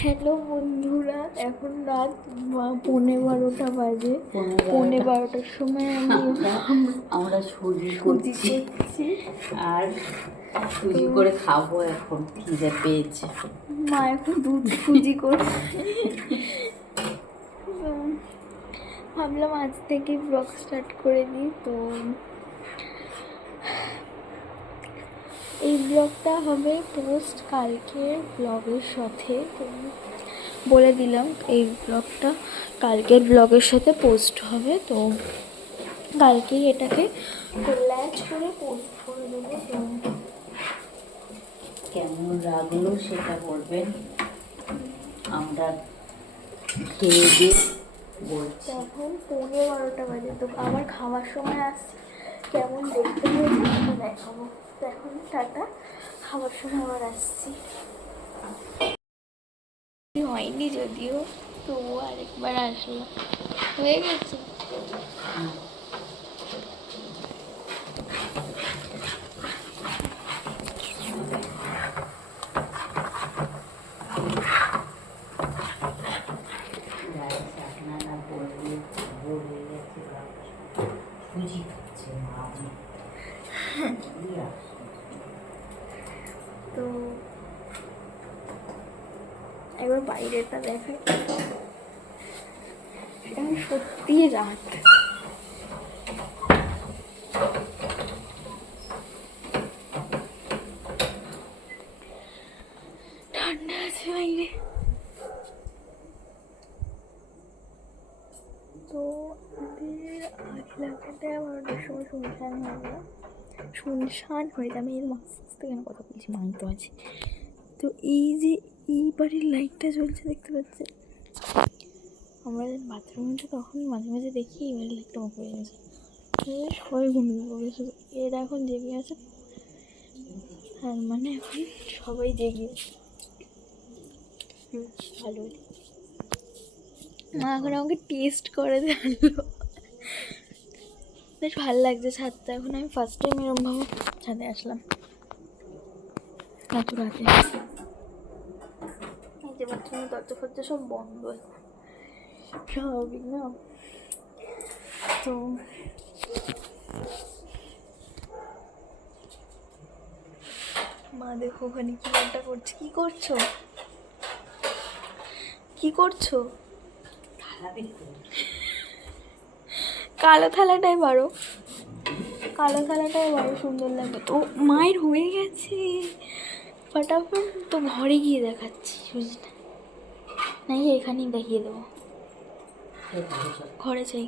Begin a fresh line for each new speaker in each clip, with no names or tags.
Hello বন্ধুরা এখন রাত পৌনে বারোটা বাজে। পৌনে বারোটার সময় আমি
আমরা সুজি করছি। আর সুজি করে খাব এখন খিদে পেয়েছে।
মা এখন দুধ সুজি করছে। ভাবলাম আজ থেকে ব্লগ স্টার্ট করে দিই তো এই ব্লগটা হবে পোস্ট কালকের ব্লগের সাথে। বলে দিলাম এই ব্লগটা কালকের ব্লগের সাথে পোস্ট হবে। তো কালকেই এটাকে কোল্যাচ করে পোস্ট করে দেবো। তো
কেমন লাগল সেটা বলবেন? আমরা খেয়ে দিয়ে বলছি।
এখন পৌনে বারোটা বাজে। তো আবার খাওয়ার সময় আসছি। কেমন দেখতে হয়েছে সেটা দেখাবো। তো এখন টাটা খাবার সময় আবার আসছি। হয়নি যদিও তবুও আরেকবার আসলো হয়ে গেছে
গাইস আপনারা বললে বলে গেছে সুজি খাচ্ছে মা আমি কি আসছে?
তো বাইরেটা দেখাই। এটা সত্যি রাত। ঠান্ডা আছে বাইরে। তো আমাদের লাগাতে বারোটার সময় শুনশান হয়ে গেল। শুনশান হয়ে যাবে এর মাস্ক থেকে কেন কথা বলছি মাই তো আছে। তো এই যে এই বাড়ির লাইটটা জ্বলছে, দেখতে পাচ্ছে আমরা বাথরুমে তো তখন মাঝে মাঝে দেখি, এই বাড়ির লাইটটা অফ হয়ে গেছে। সবাই ঘুমিয়ে পড়েছে এরা এখন জেগে আছে। তার মানে এখন সবাই জেগে হুম ভালো মা এখন আমাকে টেস্ট করে জানলো বেশ ভালো লাগছে ছাদটা। এখন আমি ফার্স্ট টাইম এরমভাবে ছাদে আসলাম। এত রাতে। বাথরুমের দরজা ফরজা সব বন্ধ স্বাভাবিক না? তো মা দেখো ওখানে কি একটা করছে, কি করছ? কি করছ? কালো থালাটাই বারো কালো থালাটাই বারো সুন্দর লাগবে। তো মায়ের হয়ে গেছে। ফটাফট তো ঘরে গিয়ে দেখাচ্ছি সুজিটা নাকি এখানেই দেখিয়ে দেবো। ঘরে চাই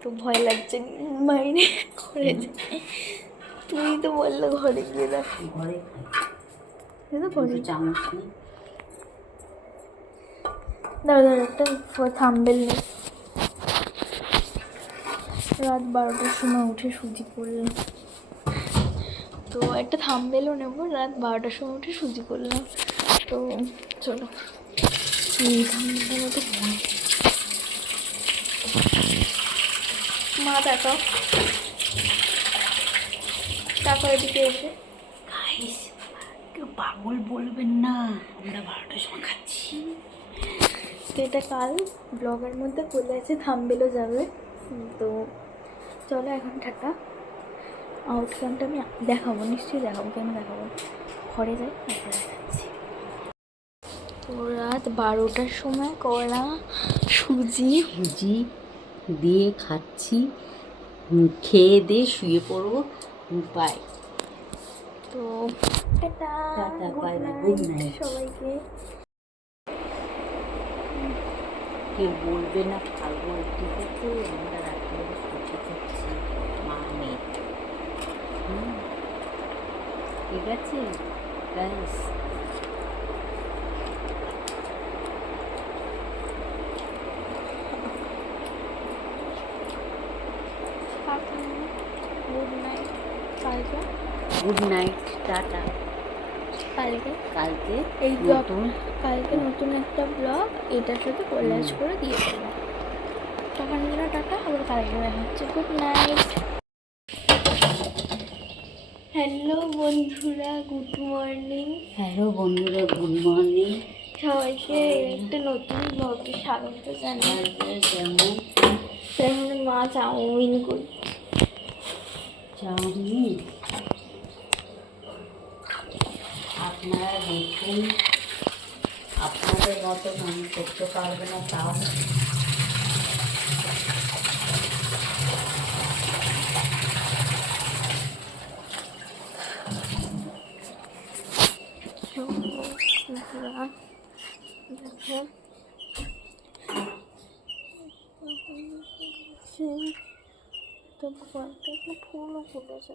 তো ভয় লাগছে বাইরে ঘরে যাই। তুই তো বলল ঘরে গিয়ে দেখ।
ঘরে চামচ নেই।
দাঁড়া দাঁড়া একটা থাম্বেল নেই রাত বারোটার সময় উঠে সুজি করলাম। তো একটা থাম্বেলও নেব। রাত বারোটার সময় উঠে সুজি করলাম। তো চলো এই থাম্বেলটার মধ্যে ভয়। মা তাকাও তাকাও এদিকে এসে।
গাইস কেউ পাগল বলবেন না আমরা বারোটার সময় খাচ্ছি।
তো এটা কাল ব্লগের মধ্যে বলে আছে থামবেলও যাবে। তো চলো এখন টাটা আউটকামটা আমি দেখাবো নিশ্চয়ই দেখাবো কেন দেখাবো? ঘরে যাই তারপরে দেখাচ্ছি। রাত বারোটার সময় করা সুজি
সুজি দিয়ে খাচ্ছি। খেয়ে দিয়ে শুয়ে পড়ব। বাই
তো. সবাইকে।
কেউ বলবে না পাগল ঠিক আছে আমরা রাত্রে সুজি খাচ্ছি মা মেয়ে। ঠিক আছে? গাইস
গুড নাইট কালকে
গুড নাইট টাটা
কালকে?
কালকে
এই
নতুন?
কালকে নতুন একটা ব্লগ এটার সাথে কোলাজ করে দিয়ে দেবো। তখন দিন টাটা আবার কালকে দেখা হচ্ছে। গুড নাইট হ্যালো বন্ধুরা গুড মর্নিং
হ্যালো বন্ধুরা গুড মর্নিং
সবাইকে একটা নতুন ব্লগে স্বাগত জানাই।
যেমন
তাহলে মা চাউমিন করছে।
চাউমিন? আপনারা দেখুন আপনাদের মতো আমি করতে পারবে না তাও।
একটা ফুলও ফুটেছে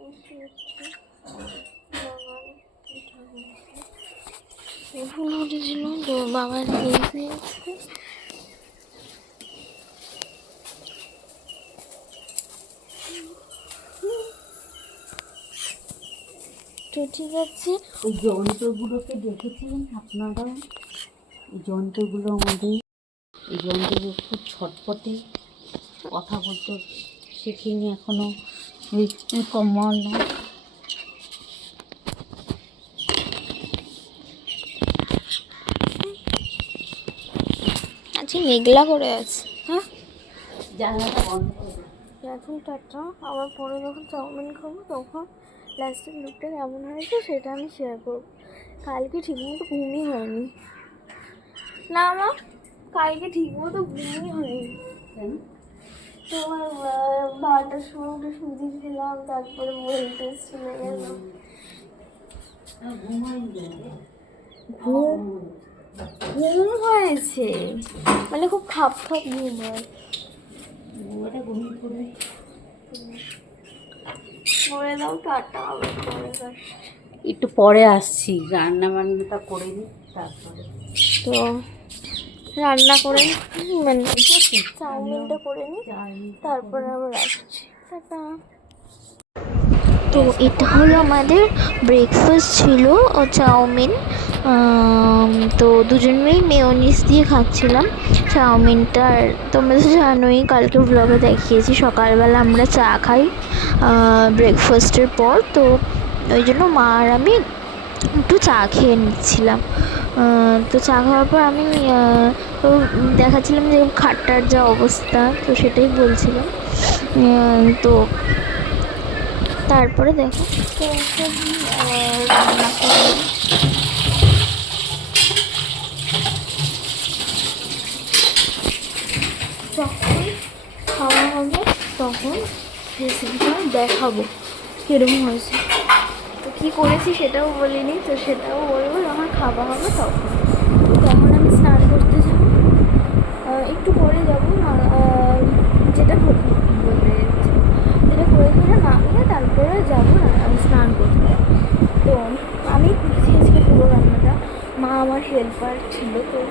এই ফুল তো বাবা দিয়েছে তো ঠিক আছে।
ওই যন্ত্রগুলোকে দেখেছিলেন আপনারা? যন্ত্রগুলো আমাদের, এই যন্ত্রগুলো খুব ছটপটে কথা বলতে শেখিনি এখনও। মৃত্যু কমল
মেঘলা করে আছে। হ্যাঁ। এখন আবার পরে যখন চাউমিন খাব তখন লাস্টের লুকটা কেমন হয়েছে সেটা আমি শেয়ার করব। কালকে ঠিকমতো ঘুমই হয়নি। না মা কালকে ঠিকমতো ঘুমই হয়নি। তোমার বারোটার সময় উঠে সুজি খেলাম তারপরে বলতে চলে গেল।
না, ঘুমাইনি কেন?
ঘুম ঘুম হয়েছে। মানে খুব খাপ খাপ ঘুম হয়।
একটু পরে আসছি রান্না বান্নাটা করে নিই তারপরে।
তো রান্না করে মানে চাউমিনটা করে নিই তারপরে আবার আসছি। টাটা। তো এটা হলো আমাদের ব্রেকফাস্ট ছিল ও চাউমিন। আম, দুজন দুজনেই মেয়নিস দিয়ে খাচ্ছিলাম চাউমিনটা। আর তোমরা তো জানোই কালকে ব্লগে দেখিয়েছি সকালবেলা আমরা চা খাই ব্রেকফাস্টের পর। তো ওই জন্য মা আর আমি একটু চা খেয়ে নিচ্ছিলাম। তো চা খাওয়ার পর আমি তো দেখাচ্ছিলাম যে খাটটার যা অবস্থা তো সেটাই বলছিলাম। তো তারপরে দেখো। তো রান্না করলাম। যখন খাওয়া হবে তখন রেসিপিটা দেখাবো কীরকম হয়েছে। তো কী করেছি সেটাও বলিনি, তো সেটাও বলব, যখন খাওয়া হবে তখন। তখন আমি স্নান করতে যাব। একটু পরে যাব যেটা বল- বলতে যেটা করে ধরে নামিয়ে তারপরে যাব আমি স্নান করতে তো আমি আজকে পুরো রান্নাটা। মা আমার হেল্পার ছিল, তো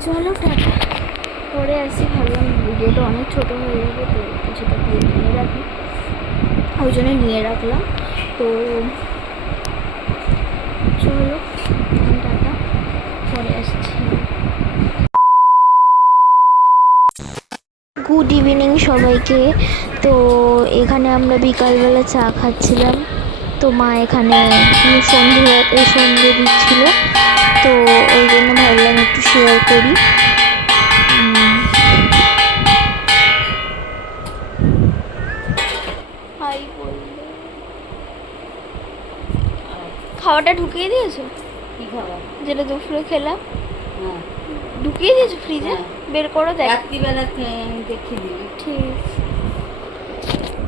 চলো টাটা পরে আসি, ভাবলাম ভিডিওটা অনেক ছোটো হয়ে যাবে, তো কিছুটা দিয়ে নিয়ে রাখি। ওই জন্য নিয়ে রাখলাম। তো চলো টাটা, পরে আসছি। গুড ইভিনিং সবাইকে। তো এখানে আমরা বিকালবেলা চা খাচ্ছিলাম। তো মা এখানে সন্ধে সন্ধে দিচ্ছিল। তো ওই জন্য ভাবলাম একটু শেয়ার করি। খাওয়াটা ঢুকিয়ে দিয়েছ?
কি খাবার
যেটা দুপুরে খেলাম।
হ্যাঁ।
ঢুকিয়ে দিয়েছ ফ্রিজে
হ্যাঁ।
বের করো দেখ।
রাত্রিবেলা দেখে দিবি
ঠিক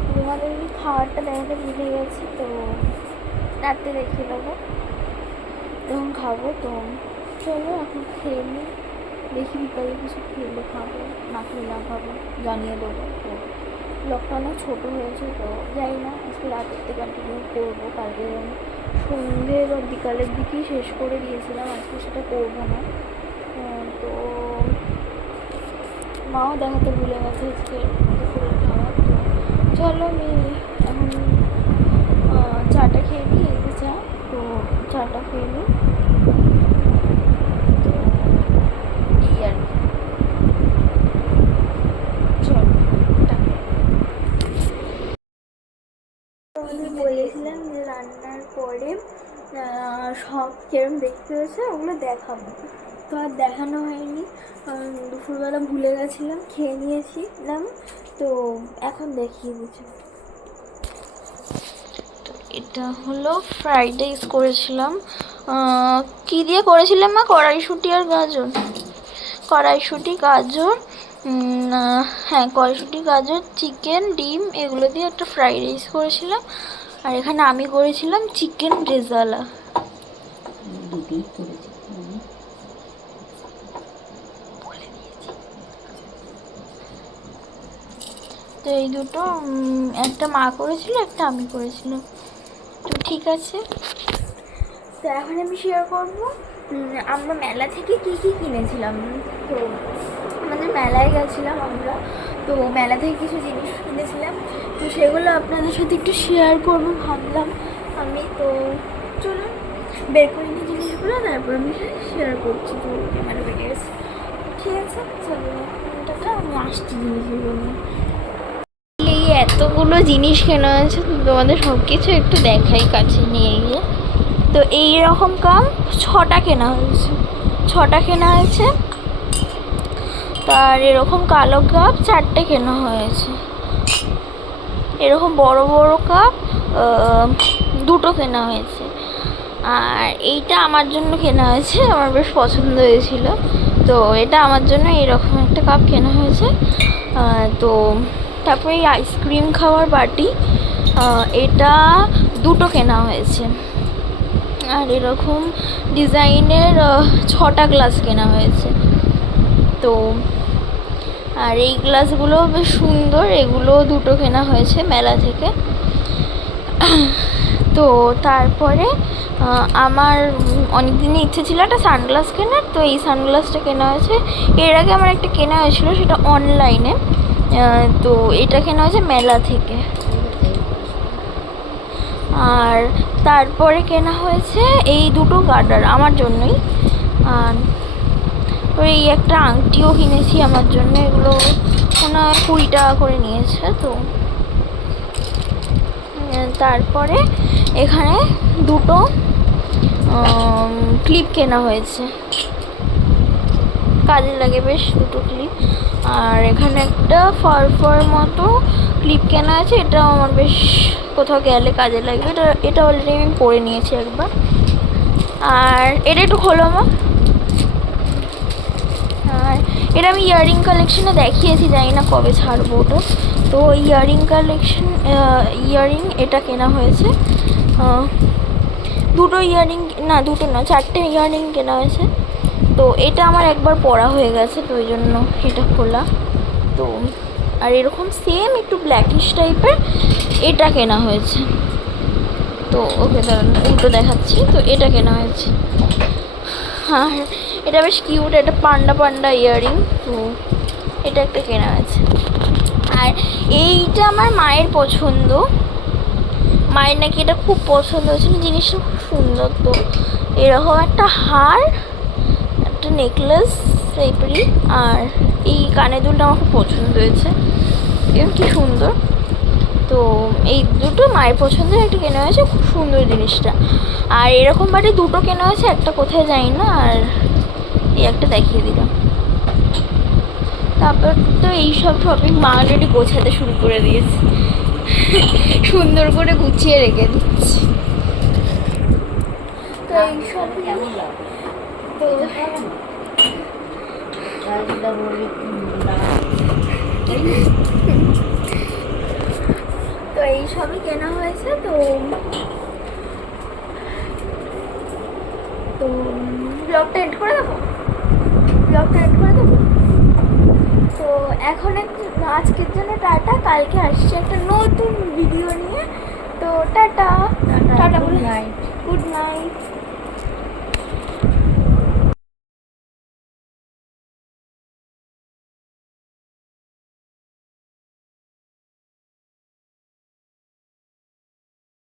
তোমাদের খাবারটা দেখাতে ভুলে গেছি তো রাতে রেখে দেবো যখন খাব তো চলো এখন খেয়ে নিই দেখি বিকালে কিছু খেলে খাব না খেলে না খাব জানিয়ে দেবো। তো ব্লগটা অনেক ছোটো হয়েছে তো যাই না আজকে রাতের থেকে কন্টিনিউ করব কালকে সন্ধে বা বিকালের দিকেই শেষ করে দিয়েছিলাম, আজকে সেটা করব না। তো মাও দেখাতে ভুলে গেছে আজকে দুপুরের খাওয়া তো চলো আমি এখন চাটা খেয়ে নিই যে চা। তো চাটা খেয়ে নিই তো এই আর কি চলো টাটা আমি বলেছিলাম যে রান্নার পরে সব কিরম দেখতে হয়েছে, ওগুলো দেখাবো। তো আর দেখানো হয়নি। দুপুরবেলা ভুলে গেছিলাম, খেয়ে নিয়েছিলাম। তো এখন দেখিয়ে দিচ্ছি। এটা হলো ফ্রাইড রাইস করেছিলাম। কি দিয়ে করেছিলাম মা? কড়াইশুঁটি আর গাজর। কড়াইশুঁটি, গাজর হ্যাঁ কড়াইশুঁটি, গাজর চিকেন ডিম, এগুলো দিয়ে একটা ফ্রাইড রাইস করেছিলাম। আর এখানে আমি করেছিলাম চিকেন রেজালা।
দুটোই করেছি।
তো এই দুটো একটা মা করেছিল একটা আমি করেছিলাম। তো ঠিক আছে। তো এখন আমি শেয়ার করব আমরা মেলা থেকে কি কি কিনেছিলাম? তো আমাদের মেলায় গেছিলাম আমরা। তো মেলা থেকে কিছু জিনিস কিনেছিলাম। তো সেগুলো আপনাদের সাথে একটু শেয়ার করব, ভাবলাম আমি তো চলুন, বের করে নিই জিনিসগুলো, তারপর আমি শেয়ার করছি তো বেরিয়ে গেছে ঠিক আছে চলুন আমি আসছি জিনিসগুলো নিয়ে। এতগুলো জিনিস কেনা তো তোমাদের সব কিছু একটু দেখাই, কাছে নিয়ে গিয়ে। তো এই রকম কাম ছটা কেনা হয়েছে। ছটা কেনা হয়েছে তার এরকম কালো কাপ চারটে কেনা হয়েছে। এরকম বড় বড় কাপ দুটো কেনা হয়েছে। আর এইটা আমার জন্য কেনা হয়েছে, আমার বেশ পছন্দ হয়েছিল। তো এটা আমার জন্য এরকম একটা কাপ কেনা হয়েছে। তো তারপরে এই আইসক্রিম খাওয়ার বাটি এটা দুটো কেনা হয়েছে। আর এরকম ডিজাইনের ছটা গ্লাস কেনা হয়েছে। তো আর এই গ্লাসগুলো বেশ সুন্দর এগুলো দুটো কেনা হয়েছে মেলা থেকে। তো তারপরে আমার অনেক দিনই ইচ্ছে ছিল একটা সানগ্লাস কেনার, তো এই সানগ্লাসটা কেনা হয়েছে। এর আগে আমার একটা কেনা হয়েছিল, সেটা অনলাইনে। তো এটা কেনা হয়েছে মেলা থেকে। আর তারপরে কেনা হয়েছে এই দুটো গার্ডার, আমার জন্যই। আর ওই এই একটা আংটিও কিনেছি আমার জন্য, এগুলো হয় কুড়ি টাকা করে নিয়েছে তো। তারপরে এখানে দুটো ক্লিপ কেনা হয়েছে। কাজে লাগে বেশ দুটো ক্লিপ আর এখানে একটা ফার ফার মতো ক্লিপ কেনা আছে এটা আমার বেশ কোথাও গেলে কাজে লাগবে। এটা এটা অলরেডি আমি পরে নিয়েছি একবার। আর এটা একটু খোলো আমার এটা আমি ইয়াররিং কালেকশনে দেখিয়েছি, জানি না কবে ছাড়বো ওটা। তো ইয়াররিং কালেকশন ইয়াররিং এটা কেনা হয়েছে। দুটো ইয়াররিং না, দুটো না, চারটে ইয়াররিং কেনা হয়েছে। তো এটা আমার একবার পরা হয়ে গেছে, তো ওই জন্য এটা খোলা। তো, আর এরকম সেম একটু ব্ল্যাকিশ টাইপের এটা কেনা হয়েছে। তো, ওকে দাঁড়ান উল্টো দেখাচ্ছি। তো এটা কেনা হয়েছে। আর এটা বেশ কিউট এটা পান্ডা পান্ডা ইয়াররিং তো এটা একটা কেনা আছে। আর এইটা আমার মায়ের পছন্দ। মায়ের নাকি এটা খুব পছন্দ হয়েছিল, জিনিসটা খুব সুন্দর তো। এরকম একটা হার, একটা নেকলেস টাইপেরই আর এই কানের দুলটা আমার খুব পছন্দ হয়েছে। এবং কি সুন্দর। তো এই দুটো মায়ের পছন্দের একটা কেনা হয়েছে, খুব সুন্দর জিনিসটা। আর এরকম বাড়ি দুটো কেনা হয়েছে, একটা কোথায় যাই না, আর এই একটা দেখিয়ে দিলাম। তারপর তো এইসব শপিং অলরেডি গোছাতে শুরু করে দিয়েছি। সুন্দর করে গুছিয়ে রেখে দিচ্ছি। তো এই
লাগে
তো তো এই সবই কেনা হয়েছে তো তো ব্লগটা এড করে দেবো? ব্লগটা এড করে দেবো? তো এখন আজকের জন্য টাটা কালকে আসছে একটা নতুন ভিডিও নিয়ে তো tata. Tata
good night
good night